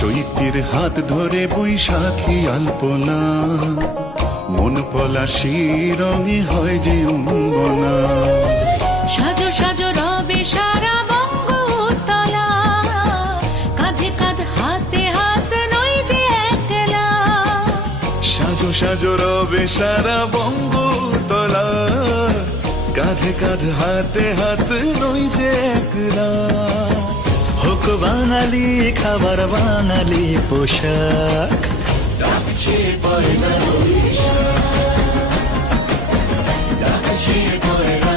চৈত্রের হাত ধরে বৈশাখী আলপনা, মন পলাশি রঙে হয় যে অঙ্গনা। সাজো সাজো রবে সারা বঙ্গতলা, কাঁধে কাঁধ হাতে হাত নই যে একলা। সাজো সাজো রবে সারা বঙ্গতলা, কাঁধে কাঁধ হাতে হাত নই যে একলা। হোক বাঙালি খাবার বাঙালি পোশাক, ডাকছে পয়লা বৈশাখ, ডাকছে পয়লা